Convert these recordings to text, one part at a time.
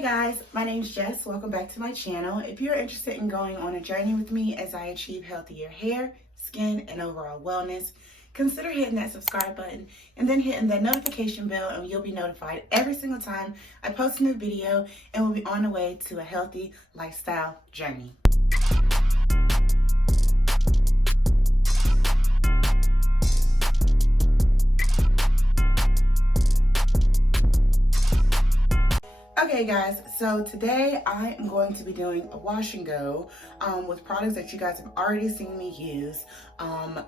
Hey guys, my name is Jess. Welcome back to my channel. If you're interested in going on a journey with me as I achieve healthier hair, skin, and overall wellness, consider hitting that subscribe button and then hitting that notification bell, and you'll be notified every single time I post a new video, and we'll be on the way to a healthy lifestyle journey. Okay guys, so today I am going to be doing a wash and go with products that you guys have already seen me use.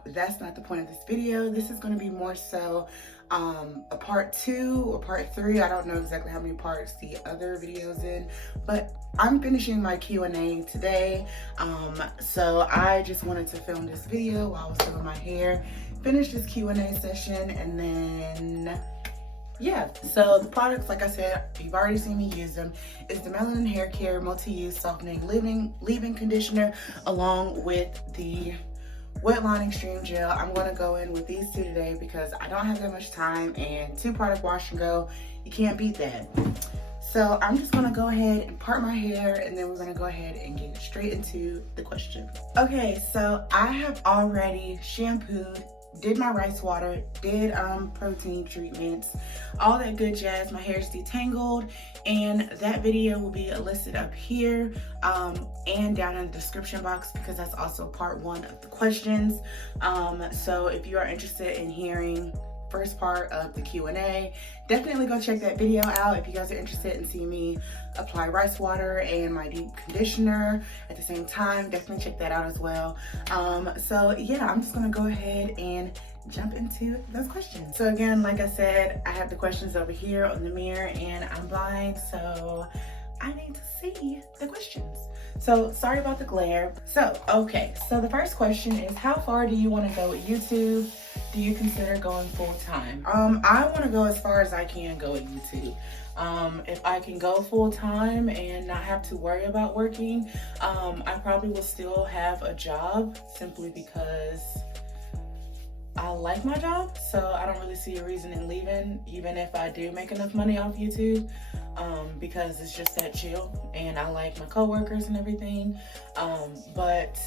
That's not the point of this video. This is going to be more so a part 2 or part 3. I don't know exactly how many parts the other video's in, but I'm finishing my Q&A today. So I just wanted to film this video while I was doing my hair, finish this Q&A session, and then yeah, so the products, like I said, you've already seen me use them, is the Melanin Hair Care Multi-Use Softening Leave-In Conditioner along with the WETLINE Extreme Gel. I'm going to go in with these two today because I don't have that much time, and 2-product wash and go, you can't beat that. So I'm just going to go ahead and part my hair, and then we're going to go ahead and get straight into the question. Okay, so I have already shampooed, did my rice water, did protein treatments, all that good jazz. My hair is detangled, and that video will be listed up here and down in the description box because that's also part 1 of the questions. So if you are interested in hearing first part of the Q&A, definitely go check that video out. If you guys are interested in seeing me apply rice water and my deep conditioner at the same time, definitely check that out as well. So yeah, I'm just gonna go ahead and jump into those questions. So again, like I said, I have the questions over here on the mirror, and I'm blind, so I need to see the questions. So sorry about the glare. So okay, so the first question is, how far do you want to go with YouTube? Do you consider going full-time? I want to go as far as I can go with YouTube. If I can go full-time and not have to worry about working, I probably will still have a job simply because I like my job. So I don't really see a reason in leaving, even if I do make enough money off YouTube, because it's just that chill and I like my coworkers and everything. But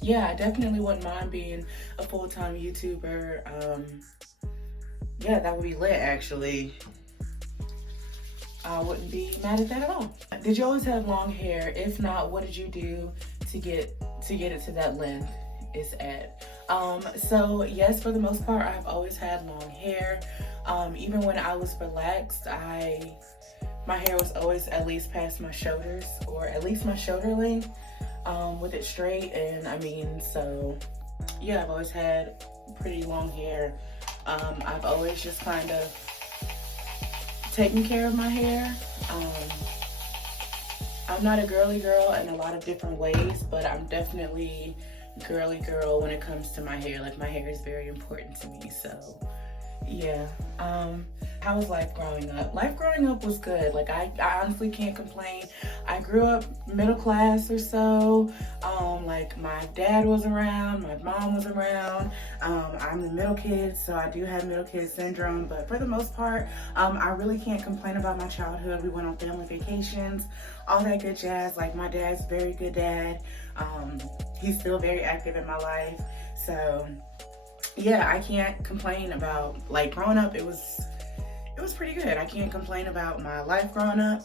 yeah, I definitely wouldn't mind being a full-time YouTuber. Yeah, that would be lit actually. I wouldn't be mad at that at all. Did you always have long hair? If not, what did you do to get it to that length it's at? So yes, for the most part, I've always had long hair. Even when I was relaxed, my hair was always at least past my shoulders, or at least my shoulder length, with it straight. And I mean, so yeah, I've always had pretty long hair. I've always just kind of taken care of my hair. I'm not a girly girl in a lot of different ways, but I'm definitely girly girl when it comes to my hair. Like, my hair is very important to me. So yeah. How was life growing up? Life growing up was good. Like, I honestly can't complain. I grew up middle class or so. Like, my dad was around, my mom was around. I'm the middle kid, so I do have middle kid syndrome, but for the most part, I really can't complain about my childhood. We went on family vacations, all that good jazz. Like, my dad's a very good dad. He's still very active in my life. So yeah, I can't complain about, like, growing up. It was pretty good. I can't complain about my life growing up.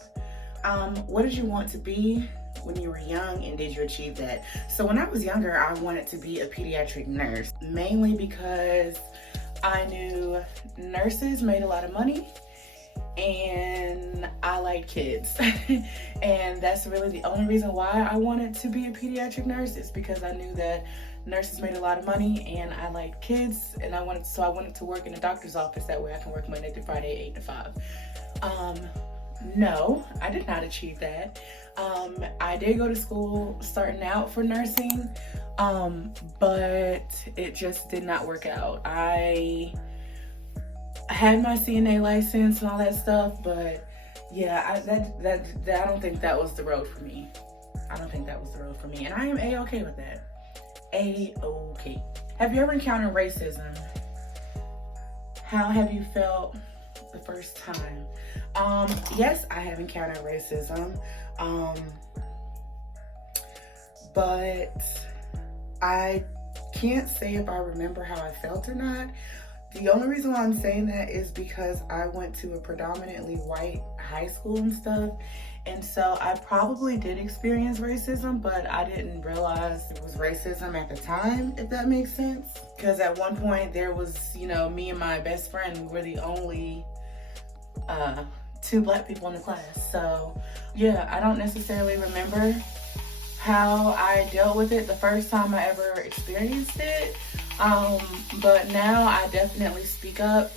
What did you want to be when you were young, and did you achieve that? So when I was younger, I wanted to be a pediatric nurse, mainly because I knew nurses made a lot of money and I like kids. And that's really the only reason why I wanted to be a pediatric nurse, is because I knew that nurses made a lot of money and I liked kids, and I wanted to work in a doctor's office. That way I can work Monday through Friday, 8 to 5. No, I did not achieve that. I did go to school starting out for nursing, but it just did not work out. I had my CNA license and all that stuff, but yeah, I don't think that was the road for me. I don't think that was the road for me, and I am A-okay with that. A-okay. Have you ever encountered racism? How have you felt the first time. Yes, I have encountered racism, but I can't say if I remember how I felt or not. The only reason why I'm saying that is because I went to a predominantly white high school and stuff. And so I probably did experience racism, but I didn't realize it was racism at the time, if that makes sense. Because at one point there was, you know, me and my best friend, we were the only 2 black people in the class. So yeah, I don't necessarily remember how I dealt with it the first time I ever experienced it. But now I definitely speak up.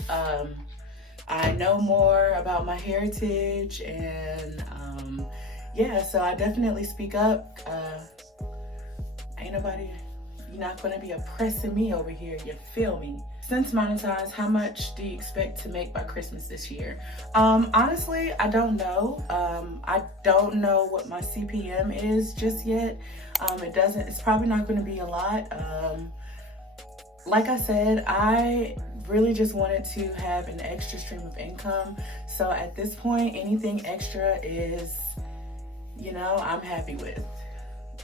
I know more about my heritage, and yeah, so I definitely speak up. Ain't nobody, you're not gonna be oppressing me over here, you feel me? Since monetized, how much do you expect to make by Christmas this year? Honestly, I don't know. I don't know what my CPM is just yet. It's probably not gonna be a lot. Like I said, I really just wanted to have an extra stream of income. So at this point, anything extra is, you know, I'm happy with.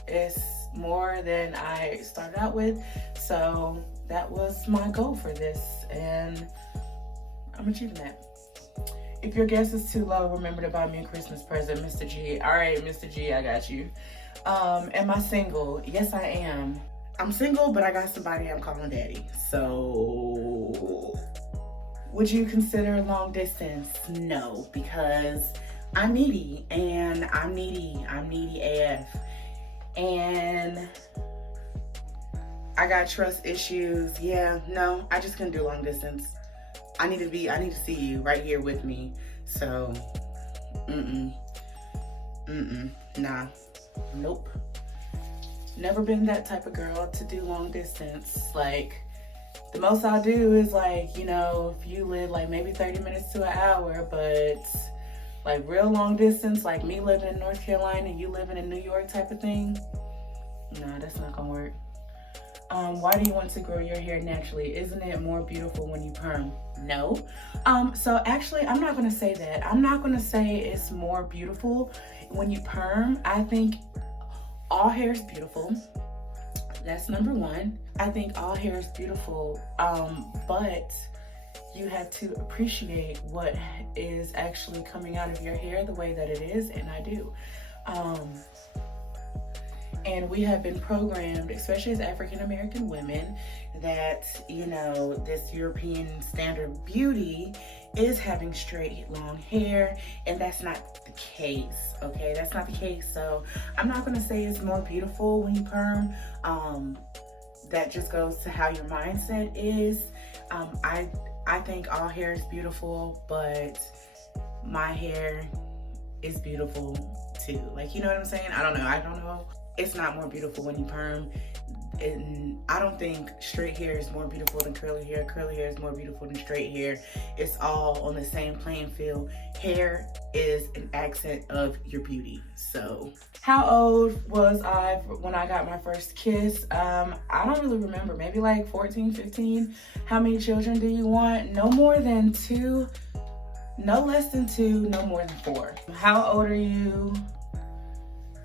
It's more than I started out with. So that was my goal for this, and I'm achieving that. If your guess is too low, remember to buy me a Christmas present, Mr. G. All right, Mr. G, I got you. Am I single? Yes, I am. I'm single, but I got somebody I'm calling daddy. So, would you consider long distance? No, because I'm needy, and I'm needy AF. And I got trust issues. Yeah, no, I just couldn't do long distance. I need to see you right here with me. So, nah, nope. Never been that type of girl to do long distance. Like, the most I'll do is, like, you know, if you live like maybe 30 minutes to an hour, but like real long distance, like me living in North Carolina and you living in New York type of thing, nah, that's not gonna work. Why do you want to grow your hair naturally? Isn't it more beautiful when you perm? No. So actually, I'm not gonna say that. I'm not gonna say it's more beautiful when you perm. I think all hair is beautiful. That's number one. I think all hair is beautiful, but you have to appreciate what is actually coming out of your hair the way that it is, and I do. And we have been programmed, especially as African American women, that, you know, this European standard beauty is having straight long hair, and that's not the case, okay? That's not the case. So I'm not gonna say it's more beautiful when you perm. That just goes to how your mindset is. I think all hair is beautiful, but my hair is beautiful too. Like, you know what I'm saying? I don't know. It's not more beautiful when you perm. And I don't think straight hair is more beautiful than curly hair. Curly hair is more beautiful than straight hair. It's all on the same playing field. Hair is an accent of your beauty. So, how old was I when I got my first kiss? I don't really remember. Maybe like 14, 15. How many children do you want? No more than 2. No less than 2. No more than 4. How old are you?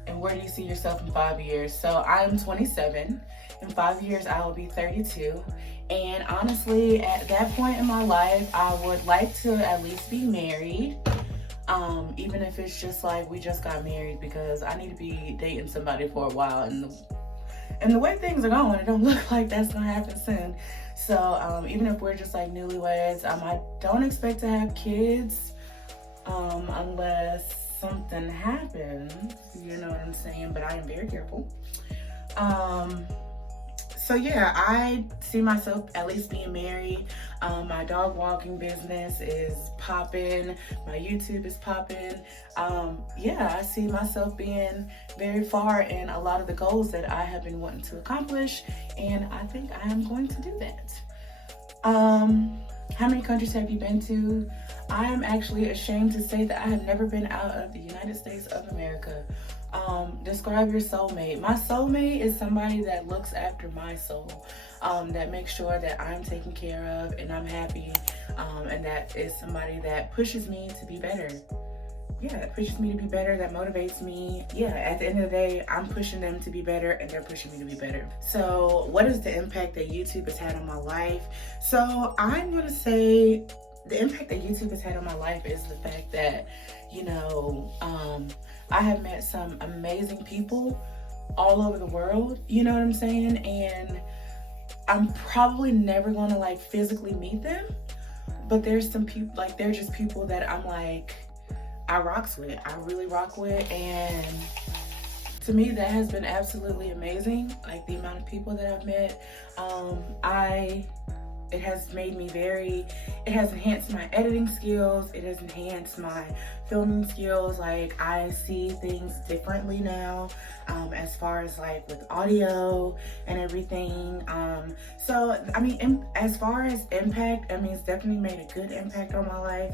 And where do you see yourself in 5 years? So I'm 27. In 5 years, I will be 32. And honestly, at that point in my life, I would like to at least be married. Even if it's just like we just got married, because I need to be dating somebody for a while. And the way things are going, it don't look like that's gonna happen soon. So even if we're just like newlyweds, I don't expect to have kids unless something happens, you know what I'm saying? But I am very careful. So yeah, I see myself at least being married. My dog walking business is popping. My YouTube is popping. Yeah, I see myself being very far in a lot of the goals that I have been wanting to accomplish, and I think I am going to do that. How many countries have you been to? I am actually ashamed to say that I have never been out of the United States of America. Describe your soulmate. My soulmate is somebody that looks after my soul, that makes sure that I'm taken care of and I'm happy, and that is somebody that pushes me to be better. Yeah, that pushes me to be better, that motivates me. Yeah, at the end of the day, I'm pushing them to be better and they're pushing me to be better. So what is the impact that YouTube has had on my life? So I'm gonna say the impact that YouTube has had on my life is the fact that, you know, I have met some amazing people all over the world, you know what I'm saying? And I'm probably never gonna like physically meet them, but there's some people, like they're just people that I'm like, I rocks with, I really rock with, and to me that has been absolutely amazing. Like the amount of people that I've met, it has made me it has enhanced my editing skills, it has enhanced my filming skills. Like I see things differently now, as far as like with audio and everything. So I mean, as far as impact, I mean, it's definitely made a good impact on my life.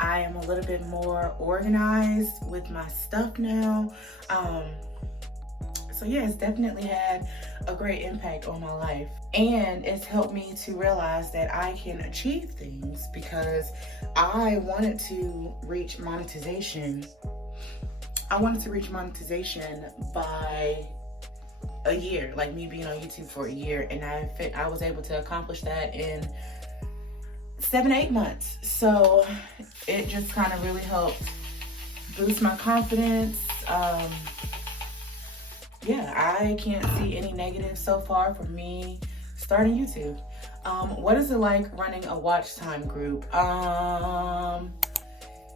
I am a little bit more organized with my stuff now. So yeah, it's definitely had a great impact on my life. And it's helped me to realize that I can achieve things, because I wanted to reach monetization. I wanted to reach monetization by a year, like me being on YouTube for a year. And I was able to accomplish that in 7-8 months. So it just kind of really helped boost my confidence. Yeah, I can't see any negatives so far for me starting YouTube. What is it like running a watch time group?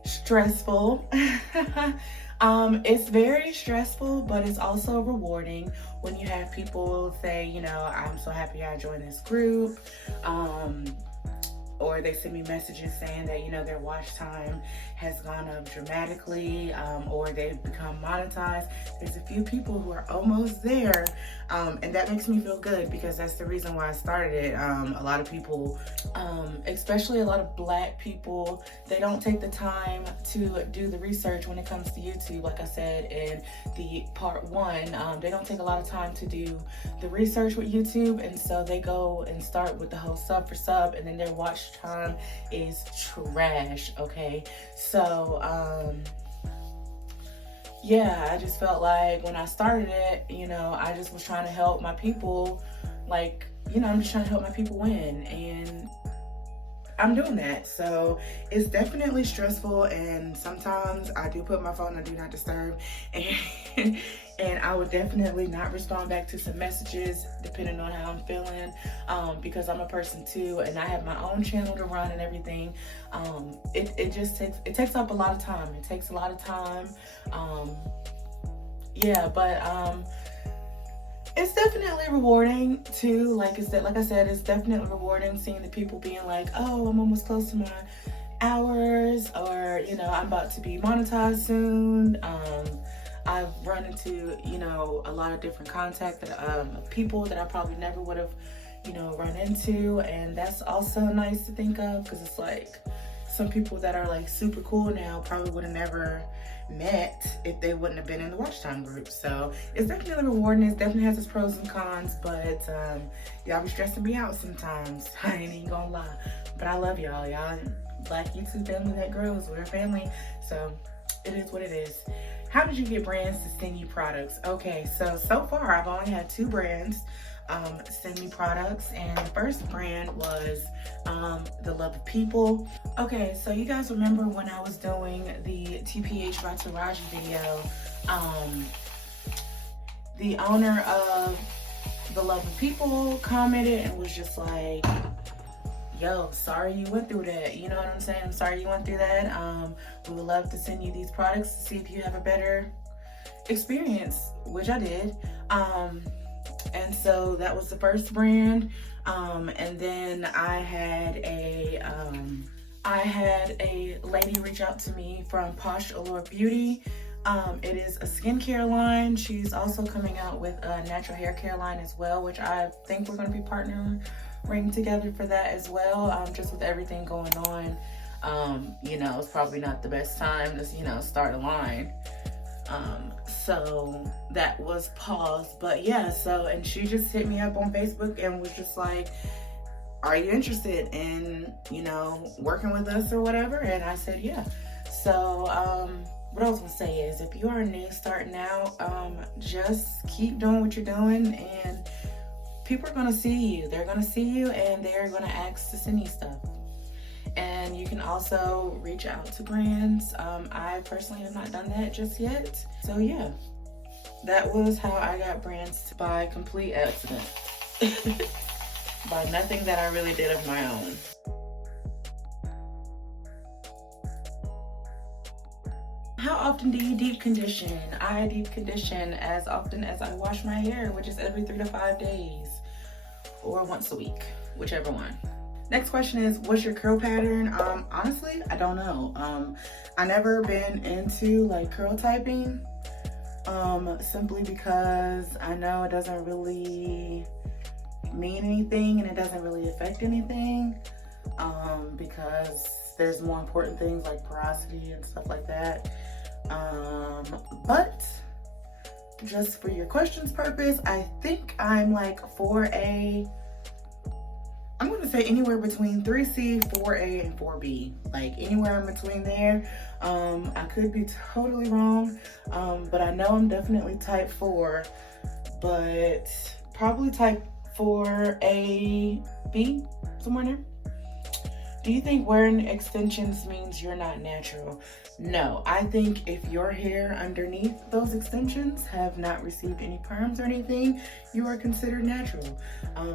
Stressful. It's very stressful, but it's also rewarding when you have people say, you know, I'm so happy I joined this group. Or they send me messages saying that, you know, their watch time has gone up dramatically, or they've become monetized. There's a few people who are almost there, and that makes me feel good, because that's the reason why I started it. A lot of people, especially a lot of Black people, they don't take the time to do the research when it comes to YouTube. Like I said in the part 1, they don't take a lot of time to do the research with YouTube, and so they go and start with the whole sub for sub, and then their watch time is trash. Okay, so yeah, I just felt like when I started it, you know, I just was trying to help my people. Like, you know, I'm just trying to help my people win, and I'm doing that. So it's definitely stressful, and sometimes I do put my phone on do not disturb, and I would definitely not respond back to some messages depending on how I'm feeling, because I'm a person too, and I have my own channel to run and everything. It takes up a lot of time. It takes a lot of time. Yeah, but it's definitely rewarding too. Like I said, it's definitely rewarding seeing the people being like, oh, I'm almost close to my hours, or, you know, I'm about to be monetized soon. I've run into, you know, a lot of different contact that people that I probably never would have, you know, run into, and that's also nice to think of, because it's like some people that are like super cool now probably would have never met if they wouldn't have been in the watch time group. So it's definitely rewarding. It definitely has its pros and cons, but y'all be stressing me out sometimes. I ain't even gonna lie, but I love y'all. Y'all Black YouTube family that grows. We're a family, so it is what it is. How did you get brands to send you products? Okay, so far I've only had 2 brands send me products, and the first brand was The Love of People. Okay, so you guys remember when I was doing the TPH by Taraji video, the owner of The Love of People commented and was just like, yo, sorry you went through that. You know what I'm saying? I'm sorry you went through that. We would love to send you these products to see if you have a better experience, which I did. And so that was the first brand. And then I had a lady reach out to me from Posh Allure Beauty. It is a skincare line. She's also coming out with a natural hair care line as well, which I think we're going to be partnering together for that as well. Just with everything going on, you know, it's probably not the best time to, you know, start a line. So that was paused. But yeah, so, and she just hit me up on Facebook and was just like, are you interested in, you know, working with us or whatever? And I said, yeah. So, what I was gonna say is, if you are new starting out, just keep doing what you're doing, and people are gonna see you. They're gonna see you, and they're gonna ask to send you stuff. And you can also reach out to brands. I personally have not done that just yet. So yeah, that was how I got brands by complete accident. By nothing that I really did of my own. How often do you deep condition? I deep condition as often as I wash my hair, which is every 3 to 5 days, or once a week, whichever one. Next question is, what's your curl pattern? Honestly, I don't know. I never been into like curl typing, simply because I know it doesn't really mean anything and it doesn't really affect anything, because there's more important things like porosity and stuff like that. But just for your question's purpose, I think I'm like 4A. I'm gonna say anywhere between 3C, 4A, and 4B. Like anywhere in between there. I could be totally wrong, but I know I'm definitely type 4, but probably type 4A, B, somewhere in there. Do you think wearing extensions means you're not natural? No, I think if your hair underneath those extensions have not received any perms or anything, you are considered natural.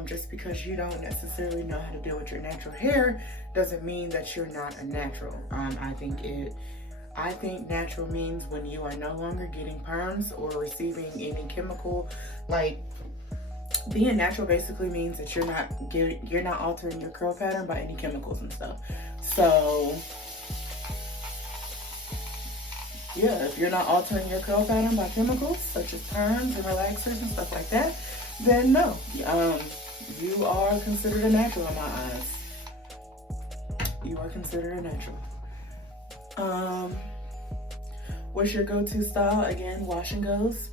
Just because you don't necessarily know how to deal with your natural hair doesn't mean that you're not a natural. I think natural means when you are no longer getting perms or receiving any chemical, like being natural basically means that you're not altering your curl pattern by any chemicals and stuff. So yeah, if you're not altering your curl pattern by chemicals such as perms and relaxers and stuff like that, then no, you are considered a natural in my eyes. You are considered a natural. What's your go-to style? Again, wash and goes.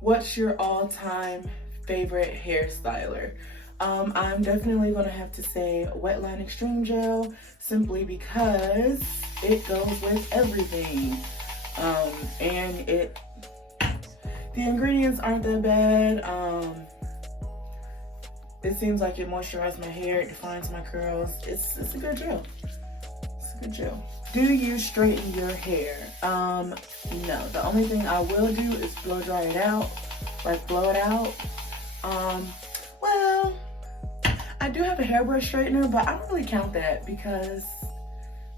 What's your all-time favorite hairstyler? I'm definitely gonna have to say WETLINE Extreme Gel, simply because it goes with everything. And the ingredients aren't that bad. It seems like it moisturizes my hair, it defines my curls. It's a good gel. It's a good gel. Do you straighten your hair? No. The only thing I will do is blow dry it out, like blow it out. Well, I do have a hairbrush straightener, but I don't really count that because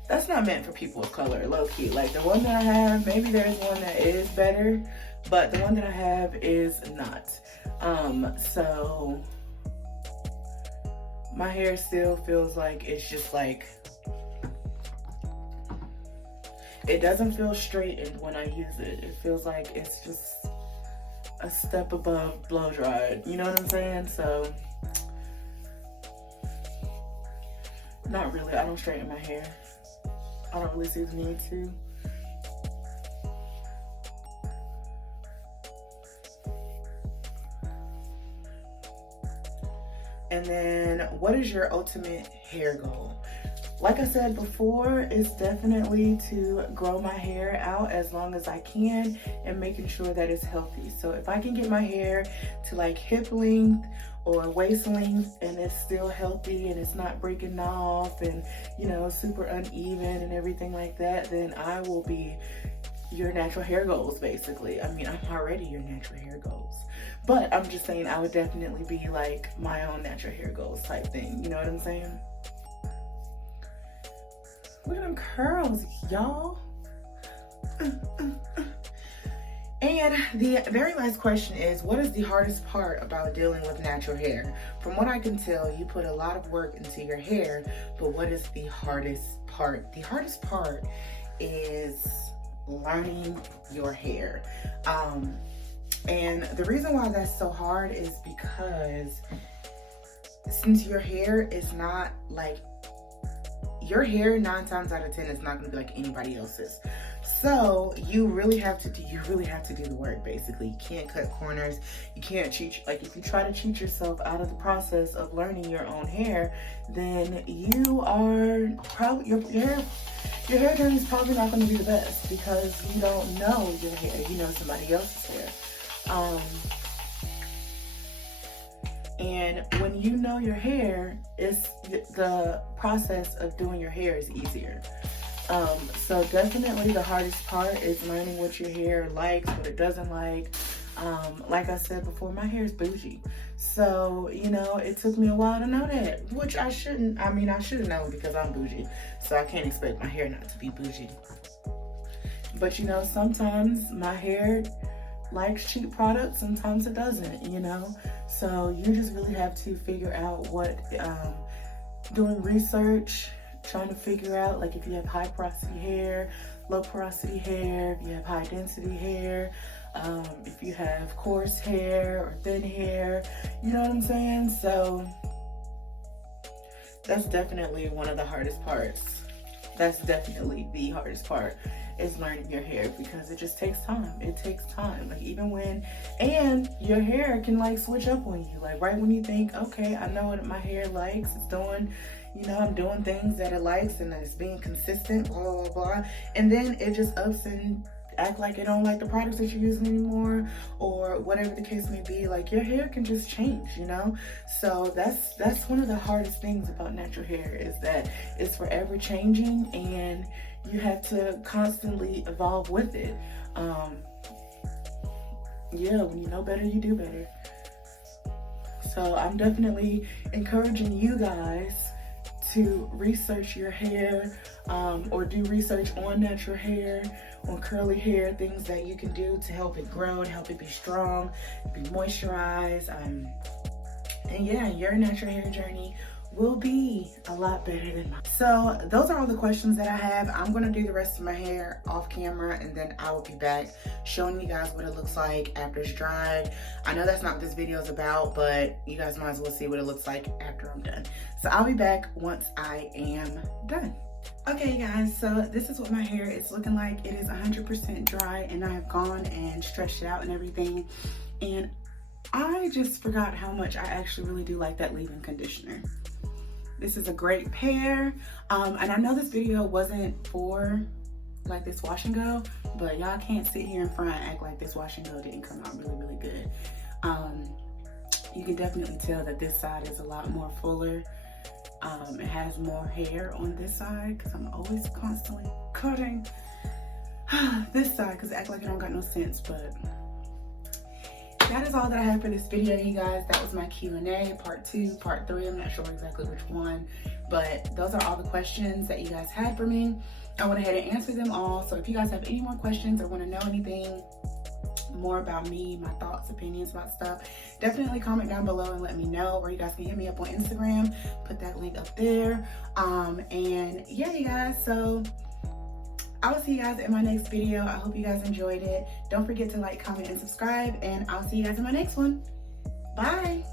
that's not meant for people of color, low key. Like the one that I have, maybe there's one that is better, but the one that I have is not. So my hair still feels like it's just like, it doesn't feel straightened when I use it. It feels like it's just a step above blow dried. You know what I'm saying? So, not really. I don't straighten my hair. I don't really see the need to. And then, what is your ultimate hair goal? Like I said before, it's definitely to grow my hair out as long as I can and making sure that it's healthy. So if I can get my hair to like hip length or waist length and it's still healthy and it's not breaking off and, you know, super uneven and everything like that, then I will be your natural hair goals, basically. I mean, I'm already your natural hair goals. But I'm just saying I would definitely be like my own natural hair goals type thing. You know what I'm saying? Look at them curls, y'all. And the very last question is, what is the hardest part about dealing with natural hair? From what I can tell, you put a lot of work into your hair, but what is the hardest part? The hardest part is learning your hair. And the reason why that's so hard is because since your hair is not like your hair 9 times out of 10 is not going to be like anybody else's. So you really have to do the work. Basically, you can't cut corners. You can't cheat. Like, if you try to cheat yourself out of the process of learning your own hair, then you are probably your hair journey is probably not going to be the best, because you don't know your hair. You know somebody else's hair. And when you know your hair, the process of doing your hair is easier. So definitely the hardest part is learning what your hair likes, what it doesn't like. Like I said before, my hair is bougie. So, you know, it took me a while to know that, which I shouldn't. I mean, I should have known because I'm bougie. So I can't expect my hair not to be bougie. But, you know, sometimes my hair likes cheap products, sometimes it doesn't, you know. So you just really have to figure out what, doing research, trying to figure out, like, if you have high porosity hair, low porosity hair, if you have high density hair, if you have coarse hair or thin hair, you know what I'm saying? So that's definitely one of the hardest parts. That's definitely the hardest part, is learning your hair, because it just takes time. It takes time. Like, even when, and your hair can like switch up on you. Like, right when you think, okay, I know what my hair likes, it's doing, you know, I'm doing things that it likes and it's being consistent, blah, blah, blah. And then it just ups and act like it don't like the products that you're using anymore, or whatever the case may be. Like, your hair can just change, you know? So that's one of the hardest things about natural hair, is that it's forever changing and you have to constantly evolve with it. Yeah, when you know better, you do better. So I'm definitely encouraging you guys to research your hair, or do research on natural hair, on curly hair, things that you can do to help it grow and help it be strong, be moisturized. And yeah, your natural hair journey will be a lot better than mine. So those are all the questions that I have. I'm gonna do the rest of my hair off camera, and then I will be back showing you guys what it looks like after it's dried. I know that's not what this video is about, but you guys might as well see what it looks like after I'm done. So I'll be back once I am done. Okay guys, so this is what my hair is looking like. It is 100% dry, and I have gone and stretched it out and everything. And I just forgot how much I actually really do like that leave-in conditioner. This is a great pair. And I know this video wasn't for like this wash and go, but y'all can't sit here in front and act like this wash and go didn't come out really, really good. You can definitely tell that this side is a lot more fuller. It has more hair on this side, because I'm always constantly cutting this side because it acts like it don't got no sense. But that is all that I have for this video, you guys. That was my Q&A, part 2, part 3. I'm not sure exactly which one, but those are all the questions that you guys had for me. I went ahead and answered them all. So if you guys have any more questions or want to know anything more about me, my thoughts, opinions about stuff, definitely comment down below and let me know. Or you guys can hit me up on Instagram, put that link up there. And yeah, you guys, so I will see you guys in my next video. I hope you guys enjoyed it. Don't forget to like, comment, and subscribe, and I'll see you guys in my next one. Bye.